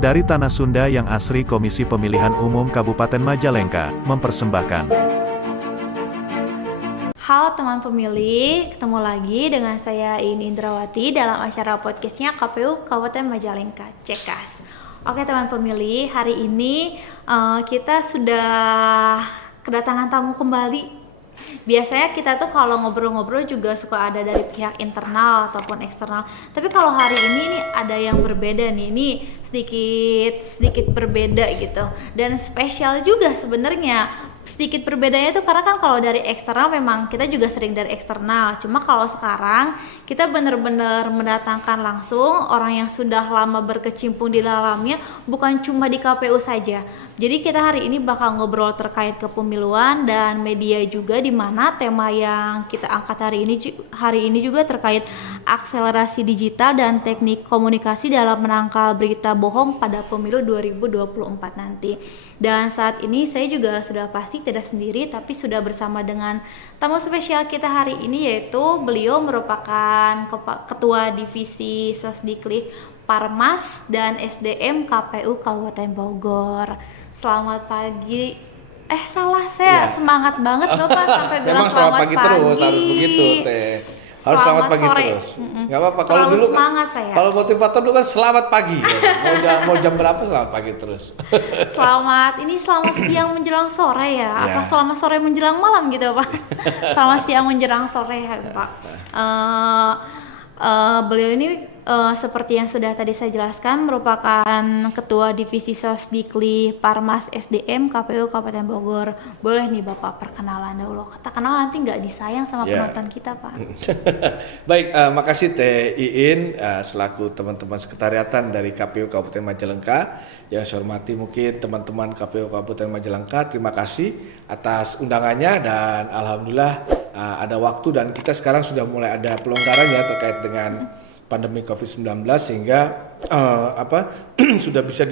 Dari Tanah Sunda yang asri, Komisi Pemilihan Umum Kabupaten Majalengka mempersembahkan. Halo teman pemilih, ketemu lagi dengan saya Iin Indrawati dalam acara podcastnya KPU Kabupaten Majalengka, Cekas. Oke teman pemilih, hari ini kita sudah kedatangan tamu kembali. Biasanya kita tuh kalau ngobrol-ngobrol juga suka ada dari pihak internal ataupun eksternal. Tapi kalau hari ini nih ada yang berbeda nih. Ini sedikit berbeda gitu. Dan spesial juga sebenarnya. Sedikit berbedanya itu karena kan kalau dari eksternal memang kita juga sering dari eksternal. Cuma kalau sekarang kita benar-benar mendatangkan langsung orang yang sudah lama berkecimpung di dalamnya, bukan cuma di KPU saja. Jadi kita hari ini bakal ngobrol terkait kepemiluan dan media juga, di mana tema yang kita angkat hari ini juga terkait akselerasi digital dan teknik komunikasi dalam menangkal berita bohong pada pemilu 2024 nanti. Dan saat ini saya juga sudah pasti tidak sendiri, tapi sudah bersama dengan tamu spesial kita hari ini, yaitu beliau merupakan Ketua Divisi Sosdiklik Parmas dan SDM KPU Kabupaten Bogor. Selamat pagi. Saya semangat banget Bapak sampai bilang Memang selamat pagi terus, harus begitu Teh. Harus selamat pagi sore. Terus. Gak apa-apa. Kalau dulu semangat saya. Kalau motivator dulu kan selamat pagi. Mau jam berapa selamat pagi terus. Selamat siang menjelang sore ya. Apa selamat sore menjelang malam gitu Pak? Selamat siang menjelang sore ya Pak. Beliau ini seperti yang sudah tadi saya jelaskan merupakan Ketua Divisi Sosdiklik Parmas SDM KPU Kabupaten Bogor. Boleh nih Bapak perkenalan dahulu. Kata kenal nanti nggak disayang sama penonton kita Pak. Baik, makasih Teh Iin selaku teman-teman sekretariatan dari KPU Kabupaten Majalengka. Yang saya hormati mungkin teman-teman KPU Kabupaten Majalengka. Terima kasih atas undangannya dan alhamdulillah ada waktu dan kita sekarang sudah mulai ada pelonggaran ya terkait dengan pandemi COVID-19 sehingga sudah bisa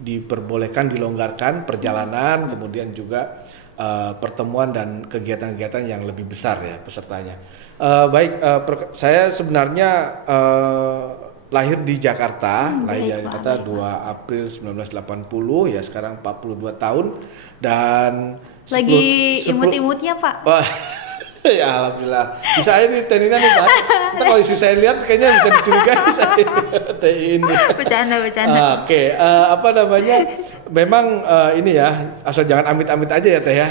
diperbolehkan dilonggarkan perjalanan, kemudian juga pertemuan dan kegiatan-kegiatan yang lebih besar ya pesertanya. Saya sebenarnya lahir di Jakarta, 2 April 1980 ya, sekarang 42 tahun dan lagi imut-imutnya Pak. Ya alhamdulillah. Bisa aja nih Tenina nih Pak. Ntar kalau isi saya lihat kayaknya bisa dicurigai saya ini. Bercanda. Oke, memang ini ya, asal jangan amit-amit aja ya Teh ya.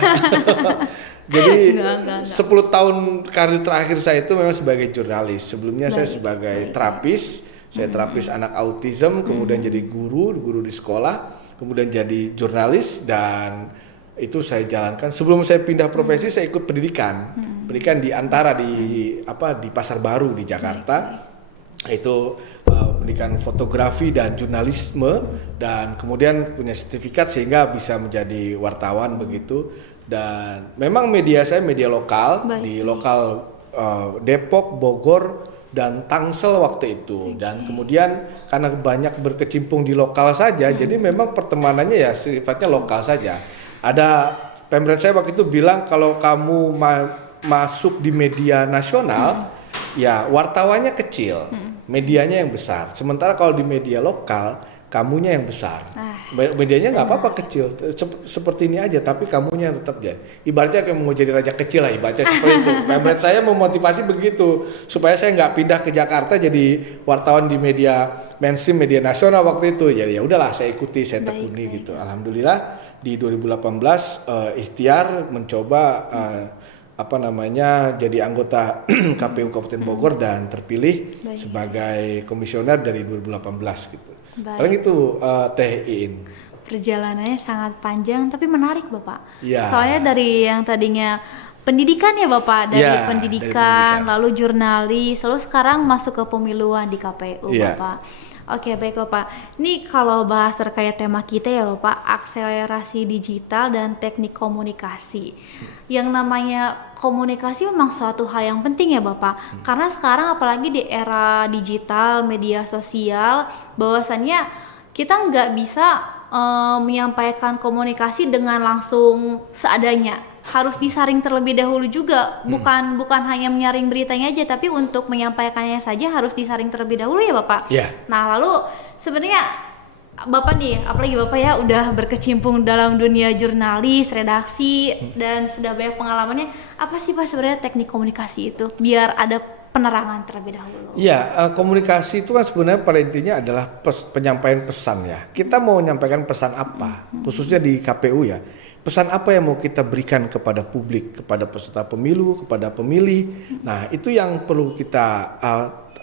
Jadi enggak. 10 tahun karir terakhir saya itu memang sebagai jurnalis. Sebelumnya saya sebagai terapis. Saya terapis anak autism, kemudian jadi guru di sekolah, kemudian jadi jurnalis, dan itu saya jalankan. Sebelum saya pindah profesi, saya ikut pendidikan di antara di Pasar Baru di Jakarta. Itu pendidikan fotografi dan jurnalisme, dan kemudian punya sertifikat sehingga bisa menjadi wartawan begitu. Dan memang media saya media lokal. Di lokal Depok, Bogor, dan Tangsel waktu itu. Dan kemudian karena banyak berkecimpung di lokal saja, jadi memang pertemanannya ya sifatnya lokal saja. Ada pemret saya waktu itu bilang, kalau kamu masuk di media nasional, ya wartawannya kecil, medianya yang besar. Sementara kalau di media lokal, kamunya yang besar. Medianya nggak apa-apa kecil, seperti ini aja, tapi kamunya tetap jadi. Ibaratnya kayak mau jadi raja kecil lah, ibaratnya seperti itu. Pemret saya memotivasi begitu, supaya saya nggak pindah ke Jakarta jadi wartawan di media mainstream, media nasional waktu itu. Jadi ya udahlah, saya ikuti, saya tekuni gitu. Alhamdulillah di 2018 ikhtiar mencoba jadi anggota KPU Kabupaten Bogor dan terpilih sebagai komisioner dari 2018 gitu. Paling itu Teh Iin. Perjalanannya sangat panjang tapi menarik Bapak. Ya. Soalnya dari yang tadinya pendidikan ya Bapak, dari pendidikan, lalu jurnalis, lalu sekarang masuk ke pemiluan di KPU Bapak. Oke, baik Bapak. Ini kalau bahas terkait tema kita ya Bapak, akselerasi digital dan teknik komunikasi. Yang namanya komunikasi memang suatu hal yang penting ya Bapak. Karena sekarang apalagi di era digital, media sosial, bahwasannya kita nggak bisa menyampaikan komunikasi dengan langsung seadanya. harus disaring terlebih dahulu juga, bukan hanya menyaring beritanya aja, tapi untuk menyampaikannya saja harus disaring terlebih dahulu ya Bapak. Ya. Nah lalu sebenarnya Bapak nih, apalagi Bapak ya udah berkecimpung dalam dunia jurnalis, redaksi, dan sudah banyak pengalamannya. Apa sih Pak sebenarnya teknik komunikasi itu? Biar ada penerangan terlebih dahulu. Iya, komunikasi itu kan sebenarnya pada intinya adalah penyampaian pesan ya. Kita mau menyampaikan pesan apa, khususnya di KPU ya. Pesan apa yang mau kita berikan kepada publik, kepada peserta pemilu, kepada pemilih. Nah, itu yang perlu kita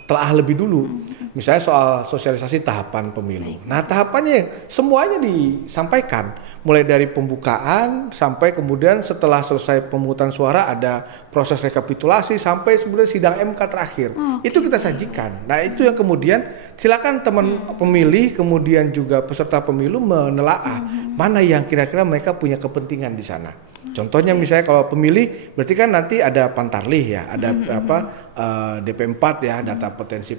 telah lebih dulu. Misalnya soal sosialisasi tahapan pemilu. Nah, tahapannya semuanya disampaikan, mulai dari pembukaan sampai kemudian setelah selesai pemungutan suara ada proses rekapitulasi sampai sebenarnya sidang MK terakhir. Itu kita sajikan. Nah, itu yang kemudian silakan teman pemilih kemudian juga peserta pemilu menelaah mana yang kira-kira mereka punya kepentingan di sana. Contohnya misalnya kalau pemilih berarti kan nanti ada pantarlih ya, ada DP4 ya, data potensi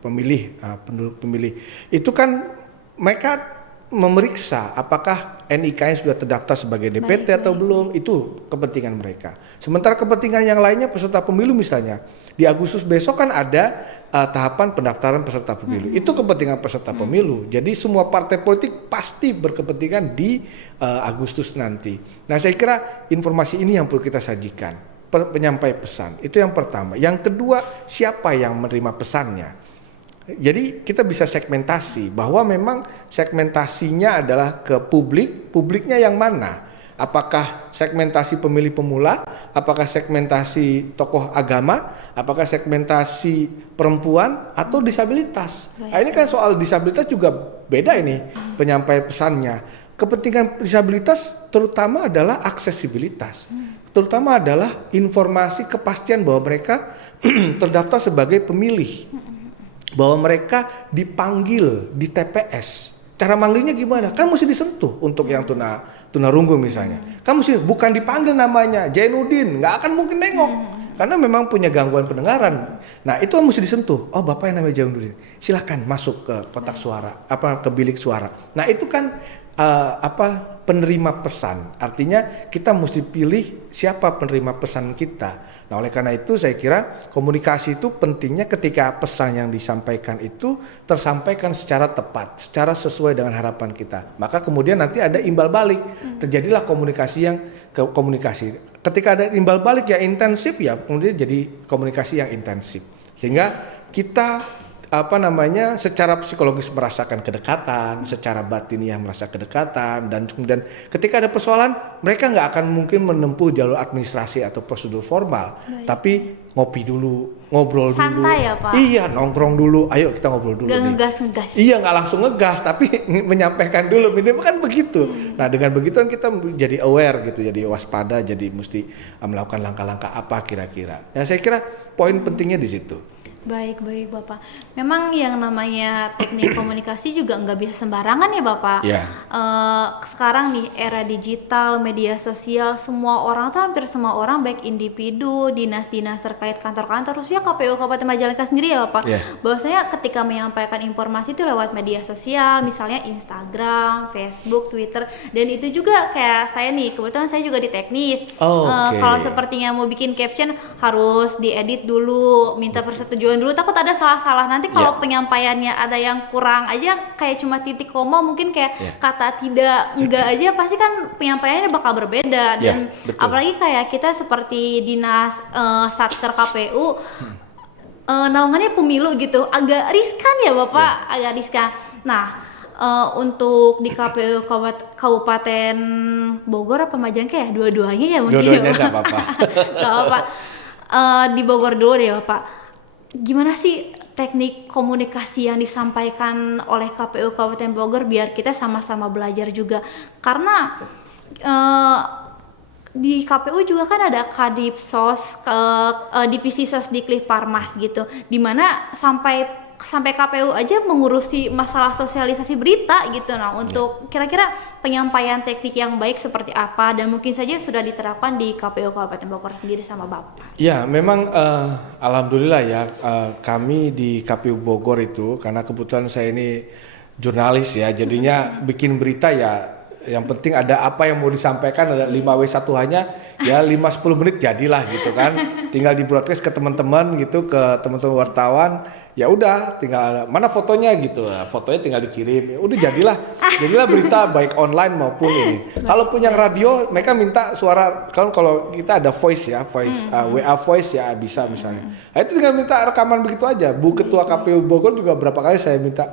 pemilih, penduduk pemilih. Itu kan mereka memeriksa apakah NIK-nya sudah terdaftar sebagai DPT atau belum, itu kepentingan mereka. Sementara kepentingan yang lainnya peserta pemilu misalnya, di Agustus besok kan ada tahapan pendaftaran peserta pemilu. Itu kepentingan peserta pemilu. Jadi semua partai politik pasti berkepentingan di Agustus nanti. Nah, saya kira informasi ini yang perlu kita sajikan, penyampai pesan. Itu yang pertama. Yang kedua, siapa yang menerima pesannya? Jadi kita bisa segmentasi bahwa memang segmentasinya adalah ke publik, publiknya yang mana? Apakah segmentasi pemilih pemula, apakah segmentasi tokoh agama, apakah segmentasi perempuan atau disabilitas. Nah, ini kan soal disabilitas juga beda ini penyampaian pesannya. Kepentingan disabilitas terutama adalah aksesibilitas. Terutama adalah informasi kepastian bahwa mereka terdaftar sebagai pemilih. Bahwa mereka dipanggil di TPS. Cara manggilnya gimana? Kan mesti disentuh untuk yang tunarunggu misalnya. Kan mesti bukan dipanggil namanya Jainuddin, nggak akan mungkin nengok. Karena memang punya gangguan pendengaran. Nah, itu mesti disentuh. Oh, Bapak yang namanya Jainuddin. Silakan masuk ke kotak suara, ke bilik suara. Nah, itu kan penerima pesan. Artinya kita mesti pilih siapa penerima pesan kita. Nah, oleh karena itu saya kira komunikasi itu pentingnya ketika pesan yang disampaikan itu tersampaikan secara tepat, secara sesuai dengan harapan kita. Maka kemudian nanti ada imbal balik. Terjadilah komunikasi. Ketika ada imbal balik yang intensif ya kemudian jadi komunikasi yang intensif. Sehingga kita secara psikologis merasakan kedekatan, secara batiniah merasa kedekatan, dan kemudian ketika ada persoalan mereka nggak akan mungkin menempuh jalur administrasi atau prosedur formal. Baik. Tapi ngopi dulu, ngobrol santai dulu. Ya, Pak? Iya, nongkrong dulu. Ayo kita ngobrol dulu. Gak ngegas. Iya, nggak langsung ngegas, tapi menyampaikan dulu. Minimal kan begitu. Nah, dengan begitu kan kita jadi aware gitu, jadi waspada, jadi mesti melakukan langkah-langkah apa kira-kira. Ya, saya kira poin pentingnya di situ. Baik Bapak. Memang yang namanya teknik komunikasi juga nggak bisa sembarangan ya Bapak. Yeah. Sekarang nih era digital, media sosial, semua orang tuh hampir semua orang baik individu, dinas-dinas terkait kantor-kantor, khususnya KPU Kabupaten Majalengka sendiri ya Bapak. Yeah. Bahwasanya ketika menyampaikan informasi itu lewat media sosial, misalnya Instagram, Facebook, Twitter, dan itu juga kayak saya nih, kebetulan saya juga di teknis. Kalau sepertinya mau bikin caption harus diedit dulu, minta persetujuan dulu, takut ada salah-salah nanti kalau penyampaiannya ada yang kurang aja kayak cuma titik koma, mungkin kayak kata tidak enggak aja pasti kan penyampaiannya bakal berbeda. Dan apalagi kayak kita seperti dinas satker KPU naungannya pemilu gitu, agak riskan ya Bapak, agak riskan. Nah, untuk di KPU Kabupaten Bogor apa Majalengka ya, dua-duanya ya mungkin. Dua-duanya nggak apa-apa. Nggak apa-apa. Di Bogor dulu deh Bapak. Gimana sih teknik komunikasi yang disampaikan oleh KPU Kabupaten Bogor biar kita sama-sama belajar juga, karena di KPU juga kan ada Kadipsos, divisi Sosdiklik Parmas gitu, dimana sampai KPU aja mengurusi masalah sosialisasi berita gitu. Nah, untuk kira-kira penyampaian teknik yang baik seperti apa, dan mungkin saja sudah diterapkan di KPU Kabupaten Bogor sendiri sama Bapak. Ya, memang alhamdulillah ya, kami di KPU Bogor itu karena kebetulan saya ini jurnalis ya, jadinya bikin berita ya Yang penting ada apa yang mau disampaikan, ada 5W1H-nya ya 5-10 menit jadilah gitu kan. Tinggal di broadcast ke teman-teman gitu, ke teman-teman wartawan. Ya udah, tinggal mana fotonya gitu. Nah, fotonya tinggal dikirim. Ya udah jadilah berita baik online maupun ini. Kalaupun yang radio, mereka minta suara, kalau kita ada voice ya, WA voice ya bisa misalnya. Nah, itu tinggal minta rekaman begitu aja. Bu Ketua KPU Bogor juga berapa kali saya minta,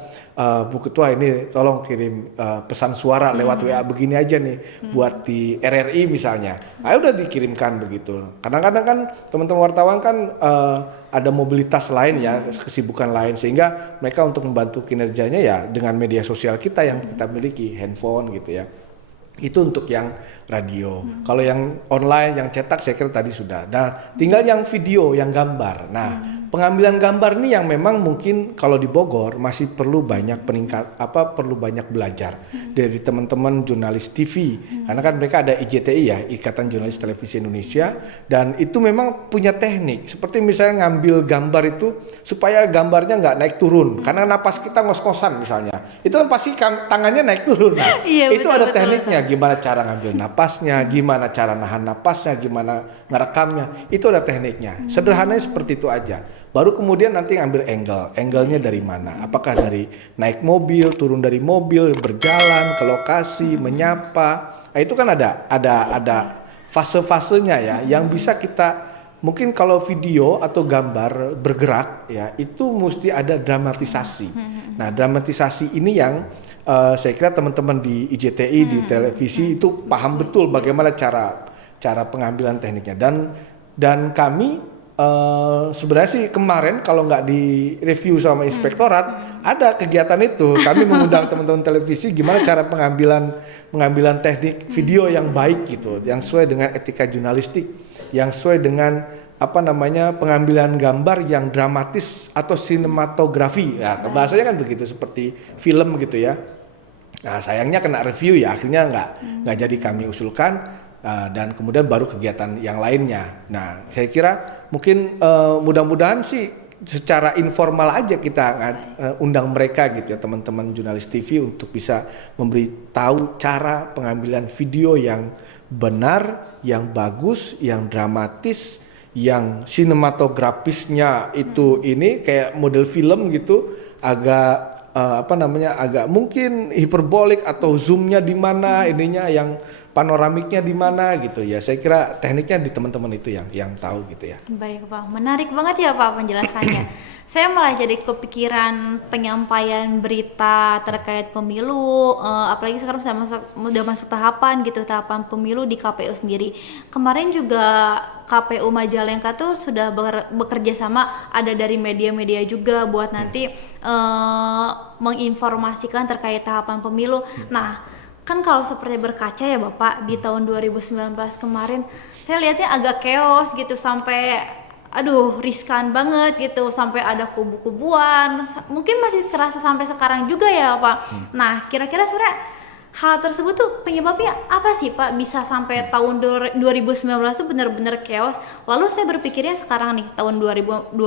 Bu Ketua ini tolong kirim pesan suara lewat WA begini aja nih buat di RRI misalnya. Nah, udah dikirimkan begitu. Kadang-kadang kan teman-teman wartawan kan ada mobilitas lain ya, kesibukan lain, sehingga mereka untuk membantu kinerjanya ya dengan media sosial kita yang kita miliki, handphone gitu ya. Itu untuk yang radio. Kalau yang online, yang cetak saya kira tadi sudah. Nah, tinggal yang video, yang gambar. Nah, pengambilan gambar ini yang memang mungkin kalau di Bogor masih perlu banyak perlu banyak belajar dari teman-teman jurnalis TV. Karena kan mereka ada IJTI ya, Ikatan Jurnalis Televisi Indonesia, dan itu memang punya teknik. Seperti misalnya ngambil gambar itu supaya gambarnya nggak naik turun. Karena napas kita ngos-ngosan misalnya. Itu kan pasti tangannya naik turun. Nah, Iya, itu ada tekniknya. Gimana cara ngambil napasnya, gimana cara nahan napasnya, gimana ngerekamnya, itu ada tekniknya. Sederhananya seperti itu aja. Baru kemudian nanti ngambil angle-nya dari mana? Apakah dari naik mobil, turun dari mobil, berjalan ke lokasi, menyapa. Nah, itu kan ada fase-fasenya ya, yang bisa kita mungkin kalau video atau gambar bergerak ya, itu mesti ada dramatisasi. Nah, dramatisasi ini yang saya kira teman-teman di IJTI di televisi itu paham betul bagaimana cara pengambilan tekniknya, dan kami sebenarnya sih kemarin kalau nggak di review sama inspektorat ada kegiatan itu, kami mengundang teman-teman televisi gimana cara pengambilan teknik video yang baik gitu, yang sesuai dengan etika jurnalistik, yang sesuai dengan pengambilan gambar yang dramatis atau sinematografi. Nah, bahasanya kan begitu, seperti film gitu ya. Nah, sayangnya kena review ya, akhirnya nggak jadi kami usulkan, dan kemudian baru kegiatan yang lainnya. Nah, saya kira mungkin mudah-mudahan sih secara informal aja kita undang mereka gitu ya, teman-teman jurnalis TV, untuk bisa memberitahu cara pengambilan video yang benar, yang bagus, yang dramatis, yang sinematografisnya itu ini kayak model film gitu, agak agak mungkin hiperbolik atau zoomnya di mana, ininya yang panoramiknya di mana gitu ya. Saya kira tekniknya di teman-teman itu yang tahu gitu ya. Baik Pak, menarik banget ya Pak penjelasannya. Saya malah jadi kepikiran penyampaian berita terkait pemilu, apalagi sekarang udah masuk tahapan pemilu di KPU sendiri. Kemarin juga KPU Majalengka tuh sudah bekerja sama, ada dari media-media juga buat nanti menginformasikan terkait tahapan pemilu. Nah, kan kalau seperti berkaca ya Bapak, di tahun 2019 kemarin saya lihatnya agak chaos gitu, sampai riskan banget gitu, sampai ada kubu-kubuan, mungkin masih terasa sampai sekarang juga ya Pak. Nah, kira-kira sebenarnya hal tersebut tuh penyebabnya apa sih Pak, bisa sampai tahun 2019 tuh benar-benar chaos? Lalu saya berpikirnya sekarang nih tahun 2024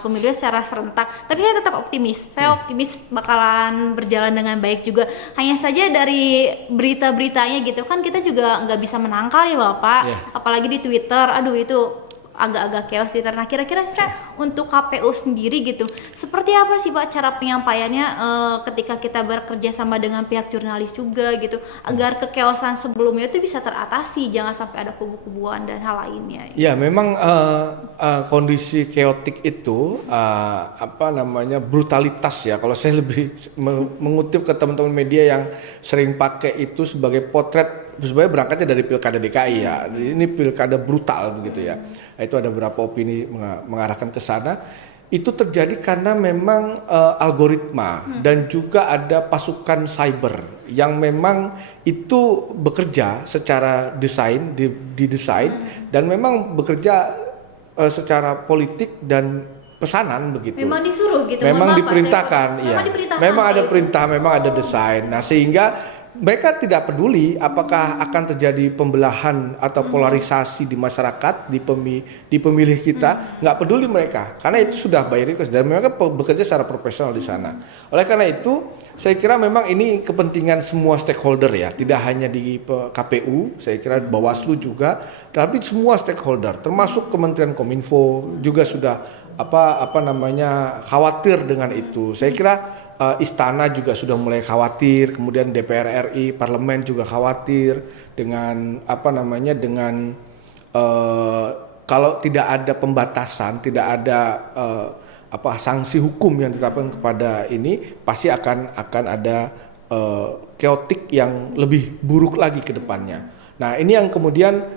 pemilu secara serentak, tapi saya tetap optimis. Saya optimis bakalan berjalan dengan baik juga. Hanya saja dari berita-beritanya gitu kan kita juga nggak bisa menangkal ya Bapak. Apalagi di Twitter, itu agak-agak chaos Twitter. Nah, kira-kira sebenarnya untuk KPU sendiri gitu, seperti apa sih Pak cara penyampaiannya ketika kita bekerja sama dengan pihak jurnalis juga gitu, agar kekeosan sebelumnya itu bisa teratasi, jangan sampai ada kubu-kubuan dan hal lainnya. Ya, memang kondisi chaotic itu brutalitas ya. Kalau saya lebih mengutip ke teman-teman media yang sering pakai itu sebagai potret, sebenarnya berangkatnya dari pilkada DKI ya. Ini pilkada brutal begitu ya. Itu ada beberapa opini mengarahkan ke sana. Itu terjadi karena memang algoritma dan juga ada pasukan cyber yang memang itu bekerja secara didesain dan memang bekerja secara politik dan pesanan begitu. Memang disuruh gitu. Memang diperintahkan, iya. Memang ada perintah, memang ada desain. Nah, sehingga mereka tidak peduli apakah akan terjadi pembelahan atau polarisasi di masyarakat, di pemilih kita, nggak peduli mereka, karena itu sudah by request dan mereka bekerja secara profesional di sana. Oleh karena itu, saya kira memang ini kepentingan semua stakeholder ya, tidak hanya di KPU, saya kira Bawaslu juga, tapi semua stakeholder, termasuk Kementerian Kominfo juga sudah khawatir dengan itu. Saya kira Istana juga sudah mulai khawatir, kemudian DPR RI, Parlemen juga khawatir dengan kalau tidak ada pembatasan, tidak ada sanksi hukum yang ditetapkan kepada ini, pasti akan ada chaotic yang lebih buruk lagi ke depannya. Nah, ini yang kemudian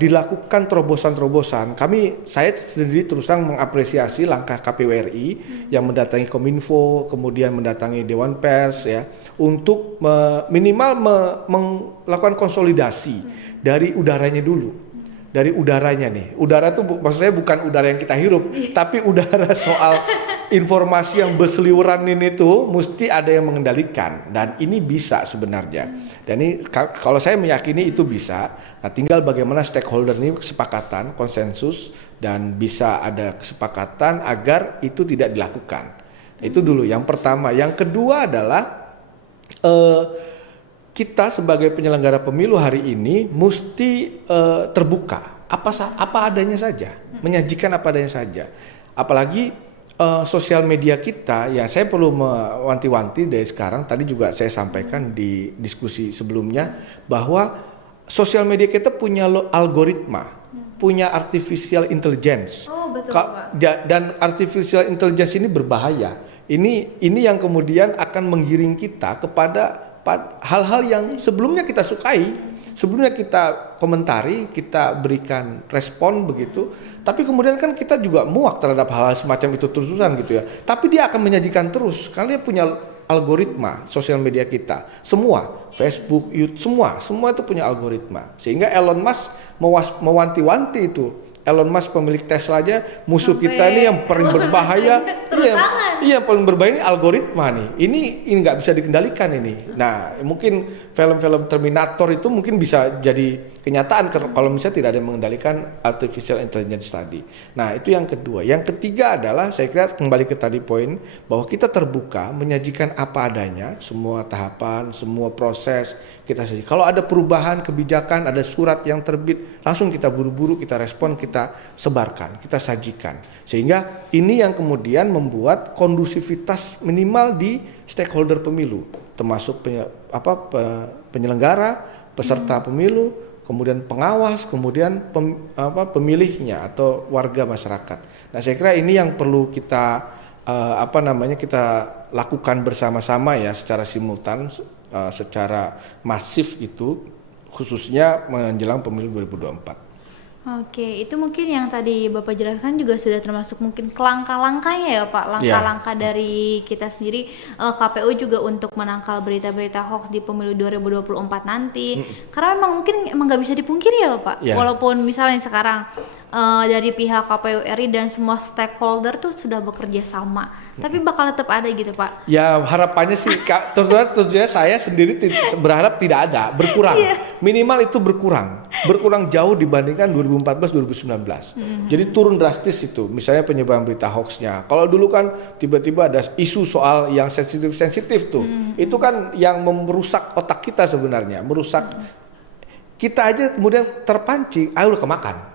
dilakukan terobosan-terobosan. Saya sendiri terus terang mengapresiasi langkah KPU RI yang mendatangi Kominfo, kemudian mendatangi Dewan Pers ya, untuk minimal melakukan konsolidasi dari udaranya dulu. Dari udaranya nih. Udara itu maksudnya bukan udara yang kita hirup, tapi udara soal informasi yang berseliweran ini tuh mesti ada yang mengendalikan, dan ini bisa sebenarnya. Dan ini kalau saya meyakini itu bisa. Nah, tinggal bagaimana stakeholder ini kesepakatan, konsensus, dan bisa ada kesepakatan agar itu tidak dilakukan. Nah, itu dulu yang pertama. Yang kedua adalah kita sebagai penyelenggara pemilu hari ini mesti terbuka, apa adanya saja, menyajikan apa adanya saja. Apalagi sosial media kita, ya saya perlu mewanti-wanti dari sekarang, tadi juga saya sampaikan di diskusi sebelumnya, bahwa sosial media kita punya algoritma, punya artificial intelligence. Oh, betul, Pak. Dan artificial intelligence ini berbahaya. Ini yang kemudian akan menggiring kita kepada hal-hal yang sebelumnya kita sukai, sebelumnya kita komentari, kita berikan respon begitu, tapi kemudian kan kita juga muak terhadap hal-hal semacam itu terus-terusan gitu ya. Tapi dia akan menyajikan terus karena dia punya algoritma sosial media kita, semua Facebook, YouTube, semua itu punya algoritma. Sehingga Elon Musk mewanti-wanti itu. Elon Musk pemilik Tesla aja, musuh sampai kita ini yang paling berbahaya, yang paling berbahaya ini algoritma nih. Ini nggak bisa dikendalikan ini. Nah, mungkin film-film Terminator itu mungkin bisa jadi kenyataan kalau misalnya tidak ada yang mengendalikan artificial intelligence tadi. Nah, itu yang kedua. Yang ketiga adalah saya kira kembali ke tadi poin bahwa kita terbuka menyajikan apa adanya, semua tahapan, semua proses kita sajikan. Kalau ada perubahan kebijakan, ada surat yang terbit, langsung kita buru-buru kita respon, kita sebarkan, kita sajikan. Sehingga ini yang kemudian membuat kondusivitas minimal di stakeholder pemilu, termasuk penyelenggara, peserta pemilu, kemudian pengawas, kemudian pemilihnya atau warga masyarakat. Nah, saya kira ini yang perlu kita kita lakukan bersama-sama ya, secara simultan, secara masif itu, khususnya menjelang pemilu 2024. Oke, itu mungkin yang tadi Bapak jelaskan juga sudah termasuk mungkin langkah-langkahnya ya Pak, langkah-langkah dari kita sendiri, KPU juga untuk menangkal berita-berita hoax di pemilu 2024 nanti. Karena memang nggak bisa dipungkiri ya Pak, walaupun misalnya sekarang dari pihak KPU RI dan semua stakeholder tuh sudah bekerja sama, tapi bakal tetap ada gitu Pak. Ya harapannya sih, tentunya saya sendiri berharap tidak ada, berkurang. Minimal itu berkurang jauh dibandingkan 2014-2019. Jadi turun drastis itu, misalnya penyebaran berita hoaxnya. Kalau dulu kan tiba-tiba ada isu soal yang sensitif tuh, itu kan yang merusak otak kita sebenarnya, merusak kita aja, kemudian terpancing, udah kemakan.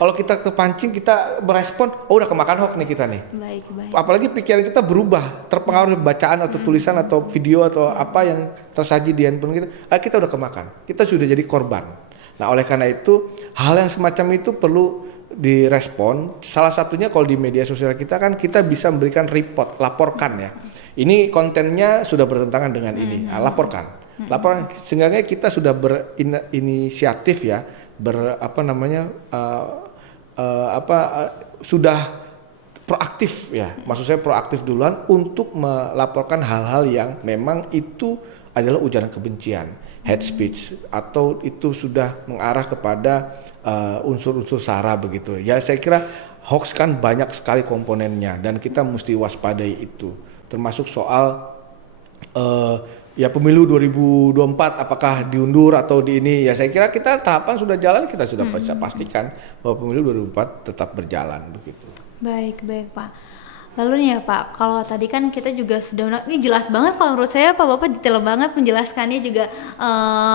Kalau kita kepancing, kita merespon, udah kemakan hoax nih kita nih. Baik. Apalagi pikiran kita berubah, terpengaruh bacaan atau tulisan atau video atau apa yang tersaji di handphone kita udah kemakan. Kita sudah jadi korban. Nah, oleh karena itu hal yang semacam itu perlu direspon. Salah satunya kalau di media sosial kita kan kita bisa memberikan report, laporkan ya. Ini kontennya sudah bertentangan dengan ini, laporkan. Sehingga kita sudah berinisiatif ya, sudah proaktif ya. Maksud saya proaktif duluan untuk melaporkan hal-hal yang memang itu adalah ujaran kebencian, hate speech, atau itu sudah mengarah kepada unsur-unsur sara begitu. Ya saya kira hoax kan banyak sekali komponennya dan kita mesti waspadai itu. Termasuk soal ya pemilu 2024 apakah diundur atau di ini, ya saya kira kita tahapan sudah jalan, kita sudah bisa pastikan bahwa pemilu 2024 tetap berjalan begitu. Baik Pak. Lalu nih ya Pak, kalau tadi kan kita juga sudah, ini jelas banget kalau menurut saya Pak Bapak detail banget menjelaskannya juga,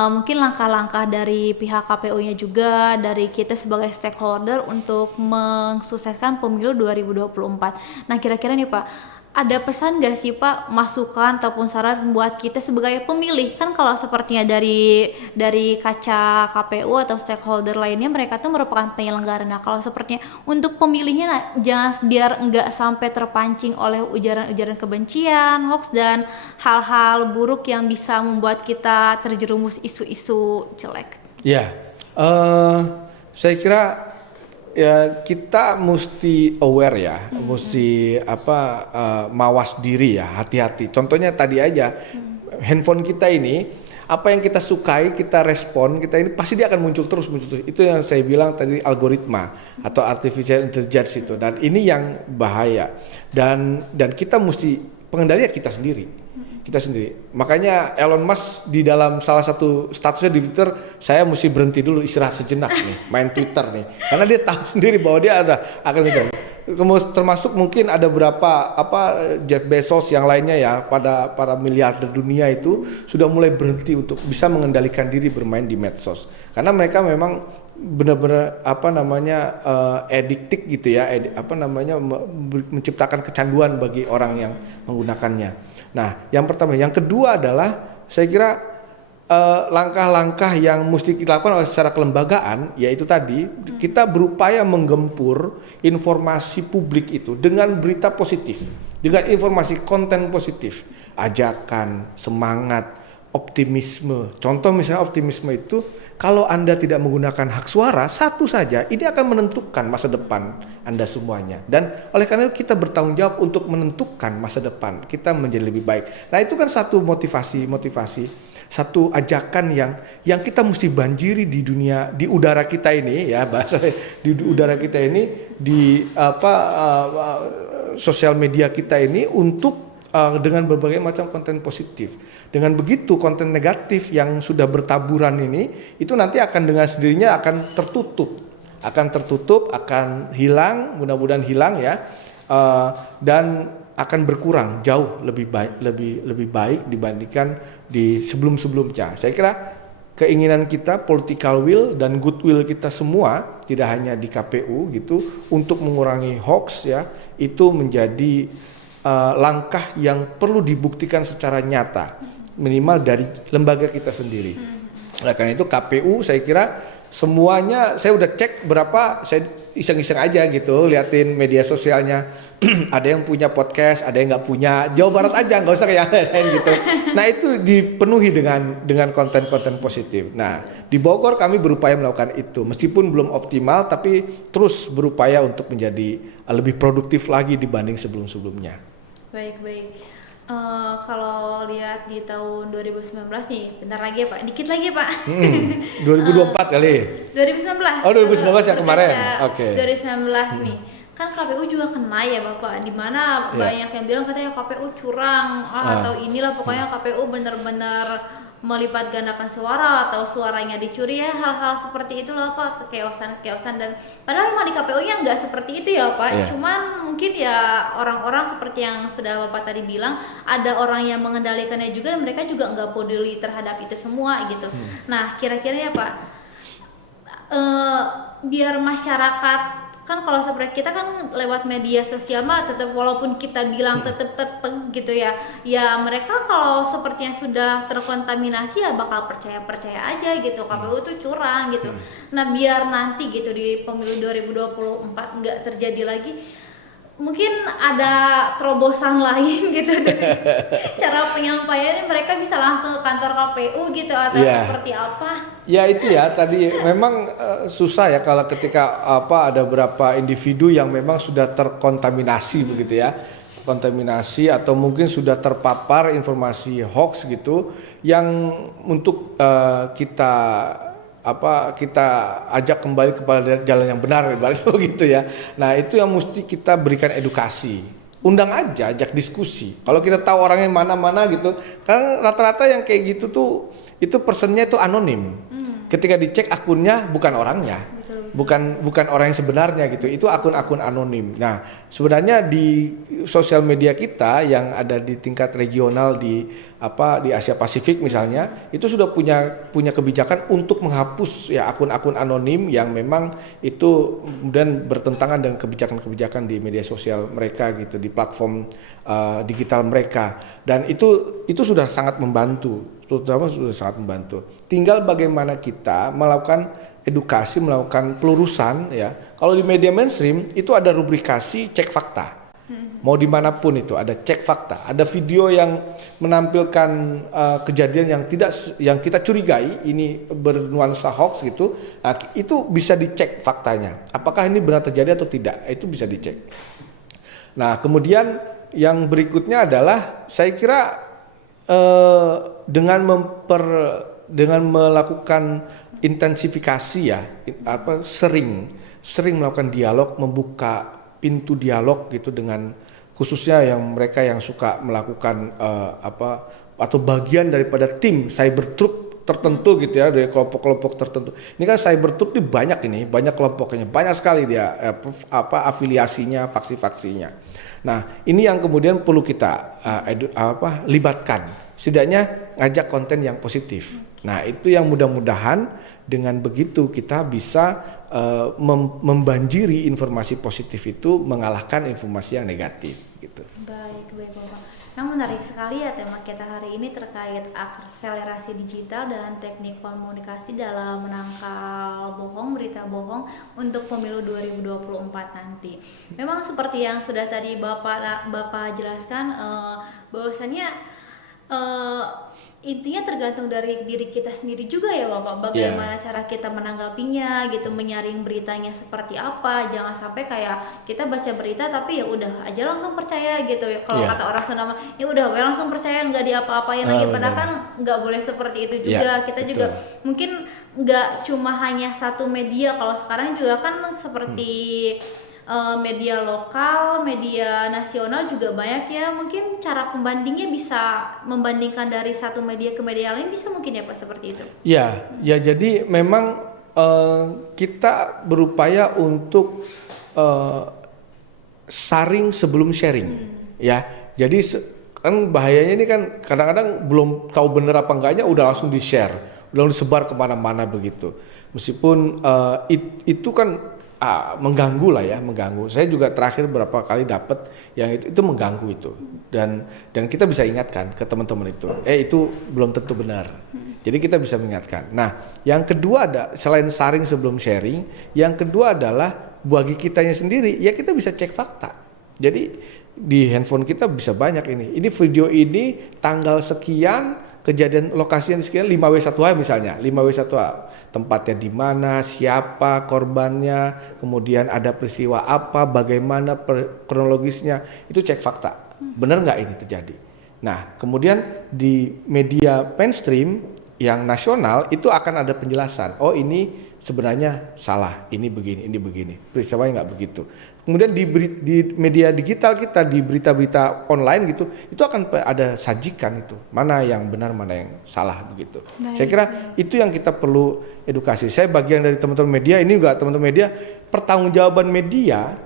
mungkin langkah-langkah dari pihak KPU-nya juga, dari kita sebagai stakeholder untuk mensukseskan pemilu 2024. Nah kira-kira nih Pak, ada pesan gak sih Pak, masukan ataupun saran buat kita sebagai pemilih? Kan kalau sepertinya dari kaca KPU atau stakeholder lainnya, mereka tuh merupakan penyelenggara. Nah kalau sepertinya untuk pemilihnya, nah, jangan biar nggak sampai terpancing oleh ujaran-ujaran kebencian, hoax, dan hal-hal buruk yang bisa membuat kita terjerumus isu-isu jelek. Ya, saya kira ya kita mesti aware ya, mesti mawas diri ya, hati-hati. Contohnya tadi aja, handphone kita ini, apa yang kita sukai, kita respon, kita ini pasti dia akan muncul terus. Itu yang saya bilang tadi, algoritma atau artificial intelligence itu. Dan ini yang bahaya. Dan kita mesti pengendalinya kita sendiri. Makanya Elon Musk di dalam salah satu statusnya di Twitter, saya mesti berhenti dulu, istirahat sejenak nih, main Twitter nih, karena dia tahu sendiri bahwa dia akan bicara. Termasuk mungkin ada berapa Jeff Bezos yang lainnya ya, pada para miliarder dunia itu sudah mulai berhenti untuk bisa mengendalikan diri bermain di medsos, karena mereka memang benar-benar addicted gitu ya, menciptakan kecanduan bagi orang yang menggunakannya. Nah, yang pertama, yang kedua adalah saya kira langkah-langkah yang mesti kita lakukan secara kelembagaan, yaitu tadi kita berupaya menggempur informasi publik itu dengan berita positif, dengan informasi konten positif, ajakan, semangat, optimisme. Contoh misalnya optimisme itu, kalau Anda tidak menggunakan hak suara, satu saja, ini akan menentukan masa depan Anda semuanya. Dan oleh karena itu kita bertanggung jawab untuk menentukan masa depan kita menjadi lebih baik. Nah itu kan satu motivasi, satu ajakan yang kita mesti banjiri di dunia, di udara kita ini ya, bahasa di udara kita ini, di sosial media kita ini, untuk dengan berbagai macam konten positif. Dengan begitu konten negatif yang sudah bertaburan ini, itu nanti akan dengan sendirinya akan tertutup, akan hilang, mudah-mudahan hilang ya, dan akan berkurang jauh lebih baik dibandingkan di sebelum-sebelumnya. Saya kira keinginan kita, political will dan goodwill kita semua, tidak hanya di KPU gitu, untuk mengurangi hoax ya, itu menjadi langkah yang perlu dibuktikan secara nyata, minimal dari lembaga kita sendiri. Oleh karena itu KPU saya kira semuanya, saya udah cek berapa, saya iseng-iseng aja gitu, liatin media sosialnya. Ada yang punya podcast, ada yang nggak punya. Jawa Barat aja, nggak usah yang lain gitu. Nah itu dipenuhi dengan konten-konten positif. Nah di Bogor kami berupaya melakukan itu, meskipun belum optimal, tapi terus berupaya untuk menjadi lebih produktif lagi dibanding sebelum-sebelumnya. Baik. Kalau lihat di tahun 2019 nih, bentar lagi ya Pak, dikit lagi ya Pak. 2024 kali. 2019. Oh 2019 yang kemarin. Oke. 2019 nih. Kan KPU juga kena ya Bapak, di mana banyak yang bilang katanya KPU curang atau inilah pokoknya KPU benar-benar melipat gandakan suara atau suaranya dicuri ya, hal-hal seperti itulah Pak, kekeosan dan padahal memang di KPU-nya nggak seperti itu ya Pak. Cuman mungkin ya orang-orang seperti yang sudah Bapak tadi bilang, ada orang yang mengendalikannya juga dan mereka juga nggak peduli terhadap itu semua gitu. Nah kira-kira ya Pak, biar masyarakat, kan kalau seperti kita kan lewat media sosial mah tetap, walaupun kita bilang tetap gitu ya mereka kalau sepertinya sudah terkontaminasi ya bakal percaya aja gitu, KPU tuh curang gitu. Nah biar nanti gitu di pemilu 2024 nggak terjadi lagi, mungkin ada terobosan lain gitu dari cara penyampaiannya, mereka bisa langsung ke kantor KPU gitu atau seperti apa? Ya itu ya tadi memang susah ya kalau ketika ada beberapa individu yang memang sudah terkontaminasi begitu ya, kontaminasi atau mungkin sudah terpapar informasi hoax gitu, yang untuk kita ajak kembali kepada jalan yang benar, begitu ya. Nah itu yang mesti kita berikan edukasi undang aja, ajak diskusi. Kalau kita tahu orangnya mana-mana gitu, karena rata-rata yang kayak gitu tuh itu personnya itu anonim. Ketika dicek akunnya bukan orangnya, bukan orang yang sebenarnya gitu. Itu akun-akun anonim. Nah, sebenarnya di sosial media kita yang ada di tingkat regional di Asia Pasifik misalnya, itu sudah punya kebijakan untuk menghapus ya akun-akun anonim yang memang itu kemudian bertentangan dengan kebijakan-kebijakan di media sosial mereka gitu, di platform digital mereka. Dan itu sudah sangat membantu. Terutama sudah sangat membantu. Tinggal bagaimana kita melakukan edukasi, melakukan pelurusan ya. Kalau di media mainstream itu ada rubrikasi cek fakta. Mau dimanapun itu ada cek fakta. Ada video yang menampilkan kejadian yang kita curigai ini bernuansa hoax gitu. Itu bisa dicek faktanya. Apakah ini benar terjadi atau tidak? Itu bisa dicek. Nah kemudian yang berikutnya adalah saya kira dengan melakukan intensifikasi ya, sering melakukan dialog, membuka pintu dialog gitu dengan khususnya yang mereka yang suka melakukan atau bagian daripada tim cyber troop tertentu gitu ya, dari kelompok-kelompok tertentu. Ini kan cyber troop ini banyak kelompoknya, banyak sekali dia afiliasinya, faksi-faksinya. Nah, ini yang kemudian perlu kita libatkan. Setidaknya ngajak konten yang positif. Nah, itu yang mudah-mudahan dengan begitu kita bisa membanjiri informasi positif itu mengalahkan informasi yang negatif gitu. Baik Bapak. Yang menarik sekali ya tema kita hari ini terkait akselerasi digital dan teknik komunikasi dalam menangkal berita bohong untuk pemilu 2024 nanti. Memang seperti yang sudah tadi Bapak jelaskan, bahwasannya intinya tergantung dari diri kita sendiri juga ya Bapak, bagaimana cara kita menanggapinya gitu, menyaring beritanya seperti apa. Jangan sampai kayak kita baca berita tapi ya udah aja langsung percaya gitu ya. Kalau kata orang Sunda ya udah langsung percaya, nggak diapa-apain lagi. Padahal kan nggak boleh seperti itu juga. Kita betul. Juga mungkin nggak cuma hanya satu media. Kalau sekarang juga kan seperti media lokal, media nasional juga banyak ya. Mungkin cara pembandingnya bisa membandingkan dari satu media ke media lain, bisa mungkin ya Pak seperti itu. Ya jadi memang kita berupaya untuk saring sebelum sharing. Ya, jadi kan bahayanya ini kan kadang-kadang belum tahu bener apa enggaknya udah langsung di-share, udah disebar kemana-mana begitu. Meskipun itu kan mengganggu lah ya, mengganggu. Saya juga terakhir berapa kali dapat yang itu mengganggu itu, dan kita bisa ingatkan ke teman-teman itu belum tentu benar. Jadi kita bisa mengingatkan. Nah, yang kedua selain saring sebelum sharing, yang kedua adalah bagi kitanya sendiri ya kita bisa cek fakta. Jadi di handphone kita bisa banyak ini video ini tanggal sekian, kejadian lokasinya sekian, 5W1H misalnya, 5W1H tempatnya di mana, siapa korbannya, kemudian ada peristiwa apa, bagaimana kronologisnya, itu cek fakta. Benar nggak ini terjadi? Nah, kemudian di media mainstream yang nasional itu akan ada penjelasan. Oh, ini sebenarnya salah, ini begini. Peristiwanya nggak begitu. Kemudian di media digital kita, di berita-berita online gitu, itu akan ada sajikan itu, mana yang benar, mana yang salah begitu. Baik. Saya kira itu yang kita perlu edukasi. Saya bagian dari teman-teman media, ini juga teman-teman media, pertanggungjawaban media,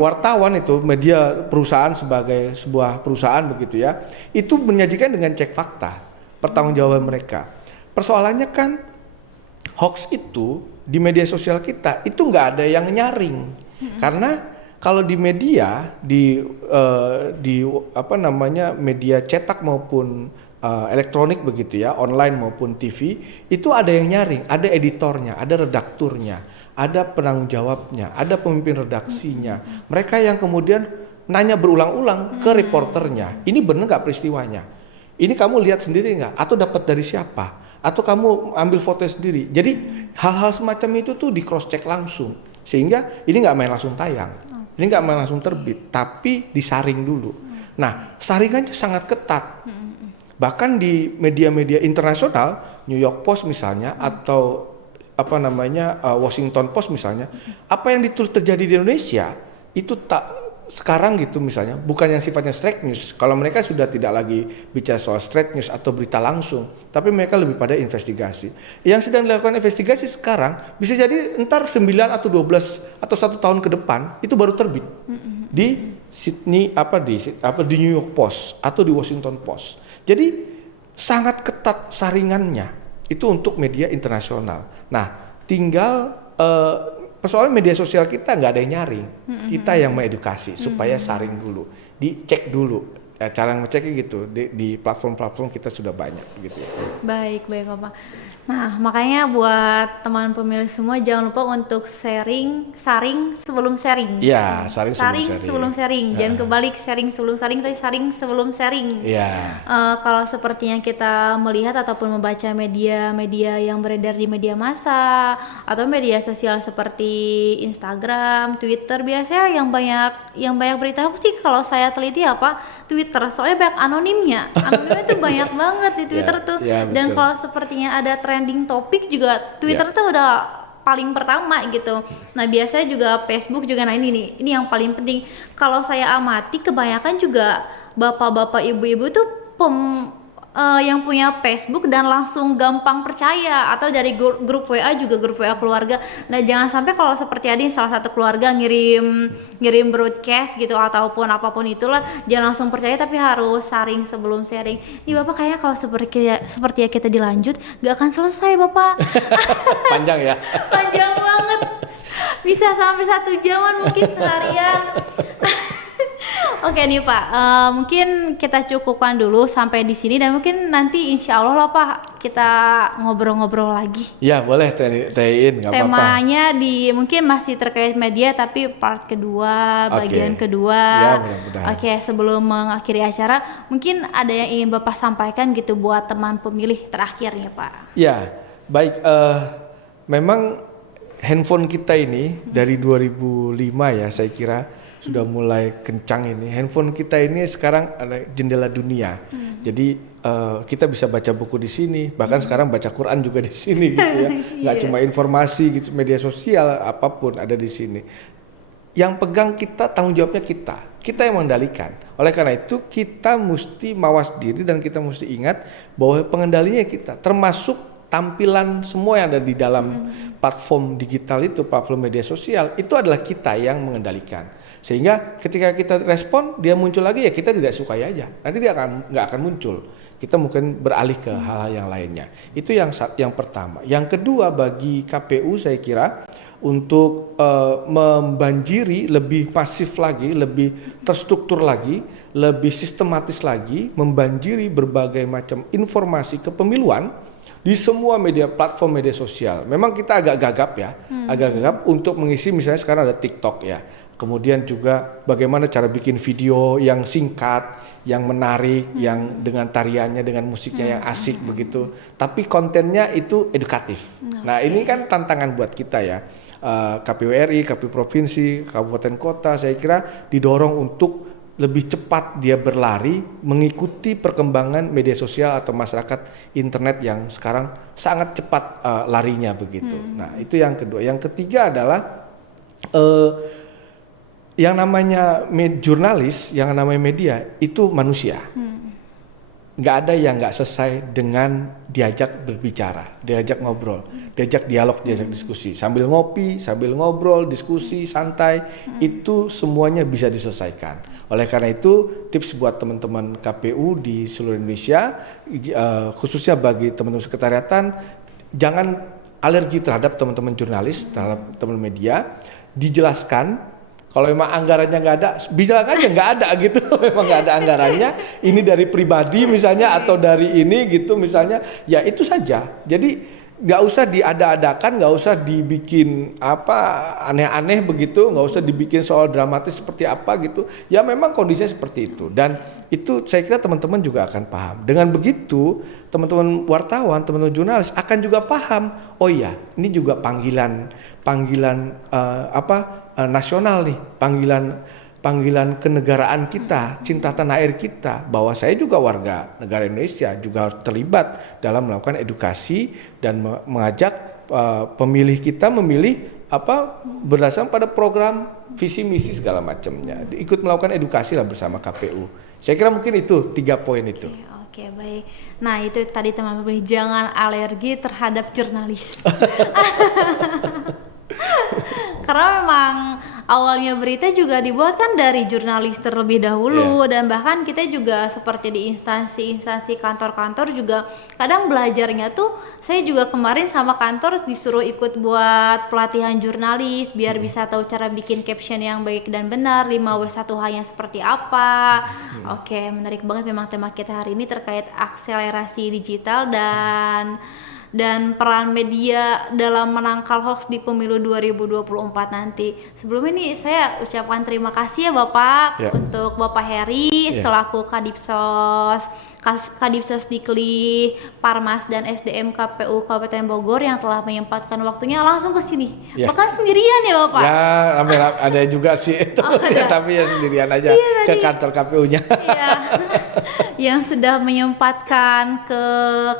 wartawan itu, media perusahaan sebagai sebuah perusahaan begitu ya, itu menyajikan dengan cek fakta, pertanggungjawaban mereka. Persoalannya kan hoax itu di media sosial kita itu nggak ada yang nyaring. Karena kalau di media media cetak maupun elektronik begitu ya, online maupun TV, itu ada yang nyaring, ada editornya, ada redakturnya, ada penanggung jawabnya, ada pemimpin redaksinya. Mereka yang kemudian nanya berulang-ulang ke reporternya, ini benar nggak peristiwanya? Ini kamu lihat sendiri nggak? Atau dapat dari siapa? Atau kamu ambil foto sendiri? Jadi hal-hal semacam itu tuh di cross check langsung, sehingga ini nggak main langsung tayang, ini nggak main langsung terbit, tapi disaring dulu. Nah, saringannya sangat ketat. Bahkan di media-media internasional, New York Post misalnya, atau Washington Post misalnya, apa yang ditulis terjadi di Indonesia itu sekarang gitu misalnya, bukan yang sifatnya straight news. Kalau mereka sudah tidak lagi bicara soal straight news atau berita langsung, tapi mereka lebih pada investigasi. Yang sedang dilakukan investigasi sekarang bisa jadi entar 9 atau 12 atau 1 tahun ke depan itu baru terbit di Sydney di New York Post atau di Washington Post. Jadi sangat ketat saringannya itu untuk media internasional. Nah, tinggal persoalan media sosial kita nggak ada yang nyaring, kita yang mengedukasi supaya saring dulu, dicek dulu. Cara ngeceknya gitu di platform-platform kita sudah banyak gitu ya. Baik Bapak. Nah, makanya buat teman pemilih semua jangan lupa untuk saring sebelum sharing. Iya, saring sebelum sharing. Jangan kebalik saring sebelum sharing, tapi saring sebelum sharing. Iya. Kalau seperti yang kita melihat ataupun membaca media yang beredar di media massa atau media sosial seperti Instagram, Twitter, biasanya yang banyak berita apa sih kalau saya teliti Twitter, soalnya banyak anonimnya tuh banyak banget di Twitter tuh. Dan kalau sepertinya ada trending topik juga Twitter tuh udah paling pertama gitu. Nah biasanya juga Facebook juga, nah ini yang paling penting. Kalau saya amati kebanyakan juga bapak-bapak ibu-ibu tuh yang punya Facebook dan langsung gampang percaya, atau dari grup WA juga, grup WA keluarga. Nah jangan sampai kalau seperti ada salah satu keluarga ngirim broadcast gitu ataupun apapun itulah, jangan langsung percaya tapi harus saring sebelum sharing. Nih Bapak kayaknya kalau seperti ya kita dilanjut gak akan selesai Bapak. Panjang ya. Panjang banget, bisa sampai 1 jaman mungkin seharian. Oke nih Pak, mungkin kita cukupkan dulu sampai di sini dan mungkin nanti insya Allah lah Pak kita ngobrol-ngobrol lagi. Ya boleh Tein, nggak apa-apa. Temanya mungkin masih terkait media tapi part kedua, bagian kedua. Ya mudah-mudahan. Oke, sebelum mengakhiri acara, mungkin ada yang ingin Bapak sampaikan gitu buat teman pemilih terakhirnya Pak. Ya, baik. Memang handphone kita ini dari 2005 ya saya kira sudah mulai kencang ini. Handphone kita ini sekarang ada jendela dunia. Jadi kita bisa baca buku di sini, bahkan sekarang baca Quran juga di sini gitu ya. Nggak cuma informasi gitu, media sosial apapun ada di sini. Yang pegang kita, tanggung jawabnya kita yang mengendalikan. Oleh karena itu kita mesti mawas diri dan kita mesti ingat bahwa pengendalinya kita, termasuk tampilan semua yang ada di dalam platform digital itu, platform media sosial itu adalah kita yang mengendalikan. Sehingga ketika kita respon dia muncul lagi, ya kita tidak sukai aja, nanti dia nggak akan muncul. Kita mungkin beralih ke hal yang lainnya. Itu yang pertama. Yang kedua, bagi KPU saya kira untuk membanjiri lebih masif lagi, lebih terstruktur lagi, lebih sistematis lagi, membanjiri berbagai macam informasi kepemiluan di semua platform media sosial. Memang kita agak gagap ya, agak gagap untuk mengisi, misalnya sekarang ada TikTok ya. Kemudian juga bagaimana cara bikin video yang singkat, yang menarik, yang dengan tariannya, dengan musiknya yang asik begitu. Tapi kontennya itu edukatif. Nah ini kan tantangan buat kita ya. KPU RI, KPU Provinsi, Kabupaten Kota saya kira didorong untuk lebih cepat dia berlari mengikuti perkembangan media sosial atau masyarakat internet yang sekarang sangat cepat larinya begitu. Nah itu yang kedua. Yang ketiga adalah yang namanya jurnalis, yang namanya media itu manusia. Nggak ada yang nggak selesai dengan diajak berbicara, diajak ngobrol, diajak dialog, diajak diskusi. Sambil ngopi, sambil ngobrol, diskusi, santai, itu semuanya bisa diselesaikan. Oleh karena itu, tips buat teman-teman KPU di seluruh Indonesia, khususnya bagi teman-teman sekretariatan, jangan alergi terhadap teman-teman jurnalis, terhadap teman media, dijelaskan. Kalau memang anggarannya nggak ada, bilang aja nggak ada gitu. Memang nggak ada anggarannya. Ini dari pribadi misalnya atau dari ini gitu misalnya. Ya itu saja. Jadi nggak usah diada-adakan, nggak usah dibikin aneh-aneh begitu, nggak usah dibikin soal dramatis seperti apa gitu. Ya memang kondisinya seperti itu. Dan itu saya kira teman-teman juga akan paham. Dengan begitu teman-teman wartawan, teman-teman jurnalis akan juga paham. Oh iya, ini juga panggilan nasional nih, panggilan kenegaraan kita, cinta tanah air kita, bahwa saya juga warga negara Indonesia, juga harus terlibat dalam melakukan edukasi dan mengajak pemilih kita memilih berdasarkan pada program visi misi segala macamnya. Ikut melakukan edukasi lah bersama KPU. Saya kira mungkin itu 3 poin itu. Oke, baik. Nah, itu tadi teman-teman, jangan alergi terhadap jurnalis. Karena memang awalnya berita juga dibuat kan dari jurnalis terlebih dahulu, dan bahkan kita juga seperti di instansi kantor-kantor juga kadang belajarnya tuh, saya juga kemarin sama kantor disuruh ikut buat pelatihan jurnalis biar bisa tahu cara bikin caption yang baik dan benar, 5W1H-nya seperti apa. Oke, menarik banget memang tema kita hari ini terkait akselerasi digital dan peran media dalam menangkal hoax di pemilu 2024 nanti. Sebelum ini saya ucapkan terima kasih ya Bapak untuk Bapak Heri selaku Kadipsos Dikli, Parmas dan SDM KPU Kabupaten Bogor yang telah menyempatkan waktunya langsung ke sini. Bahkan sendirian ya Bapak? Ya, ada juga sih itu. Tapi ya sendirian aja ke kantor KPU-nya. Iya. Yang sudah menyempatkan ke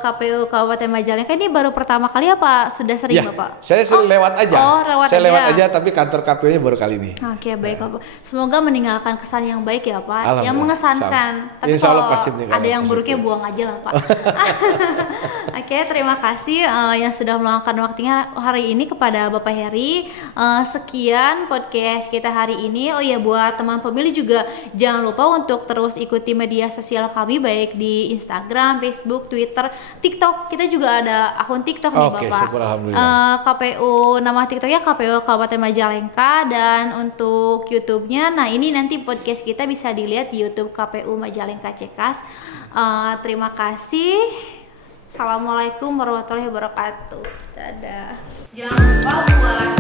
KPU Kabupaten Majalengka ini baru pertama kali apa sudah sering Bapak? Saya lewat aja. Saya lewat aja tapi kantor KPU-nya baru kali ini. Oke, baik Bapak. Semoga meninggalkan kesan yang baik ya Pak, yang mengesankan. Tapi Insya Allah kalau pasti ada yang buruknya buang aja lah Pak. Oke, terima kasih yang sudah meluangkan waktunya hari ini kepada Bapak Heri. Sekian podcast kita hari ini. Oh ya, buat teman pemilih juga jangan lupa untuk terus ikuti media sosial kami baik di Instagram, Facebook, Twitter, TikTok. Kita juga ada akun TikTok nih Bapak. Syukur, alhamdulillah. KPU, nama TikToknya KPU Kabupaten Majalengka, dan untuk YouTube-nya, nah ini nanti podcast kita bisa dilihat di YouTube KPU Majalengka Cekas. Terima kasih. Assalamualaikum warahmatullahi wabarakatuh. Dadah. Jangan lupa buat